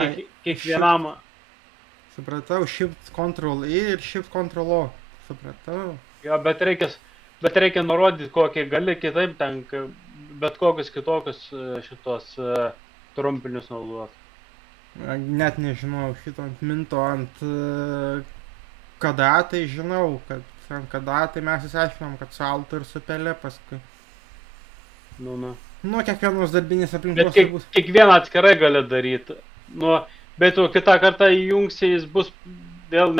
kiekvienam... Supratau, Shift Ctrl I ir Shift Ctrl O. Supratau. Jo, bet reikia nurodyti, kokį gali, kitaip ten bet kokius kitokius šitos trumpinius naudoti. Net nežinau, šito ant minto, ant KDA tai žinau, kad ant KDA tai mes įsiaiškinom, kad su Altu ir su Pele paskui. Nu, kiekvienos darbinės aplinkos. Bet kiekvieną atskirai gali daryti. Bet jau kitą kartą įjungsi, jis bus vėl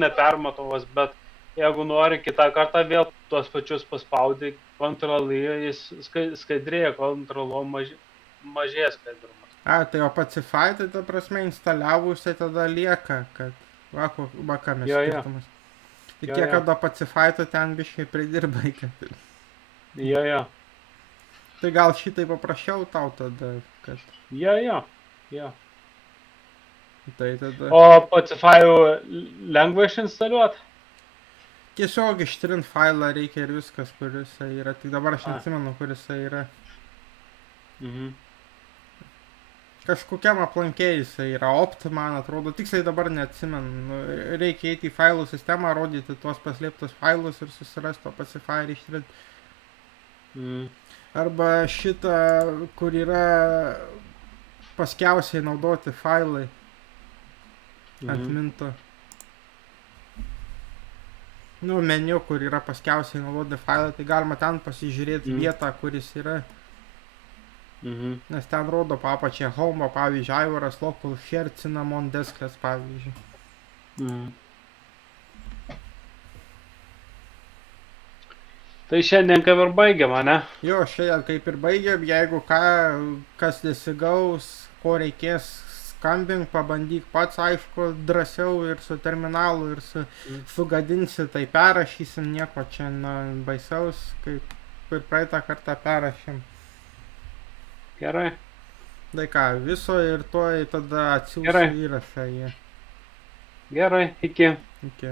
nepermatomas, bet jeigu nori kitą kartą vėl tuos pačius paspaudai Ctrl I, jis skaidrėja, Ctrl O mažėja skaidrumas. Tai o Pacify, tai ta prasme instaliavusiai tada lieka, kad va ką mes skirtumas. Tai kiek kada Pacify, tu ten biškai pridirbai, kad... Jo. Tai gal šitai paprašiau tau tada, kad... Jo. Tai tada... O Pacify lengva išinstaliuot? Tiesiog ištrint failą reikia ir viskas, kuris yra. Tik dabar aš neatsimenu, kuris yra. Kažkokiam aplankėjai jisai yra, opt, man atrodo, tiksliai dabar neatsimenu. Reikia eiti į failų sistemą, rodyti tuos paslėptus failus ir susirasti to Pacify ir ištrinti. Arba šitą, kur yra paskiausiai naudoti failai ant minto. Meniu, kur yra paskiausiai naudoti failai, tai galima ten pasižiūrėti vietą, kuris yra. Nes ten rodo papačią home, pavyzdžiui, Aivaras, local share, cinnamon, deskles, pavyzdžiui. Tai šiandien kaip ir baigiam, ne? Jo, šiandien kaip ir baigiam, jeigu ką, kas nesigaus, ko reikės, skambink, pabandyk pats, aišku, drąsiau ir su terminalu, ir sugadinsi, tai perrašysim, nieko čia baisaus, kaip ir praeitą kartą perrašėm. Gerai. Tai ką, viso ir tuoj tada Gerai. atsiųsiu įrašą jį. Gerai, iki. Iki.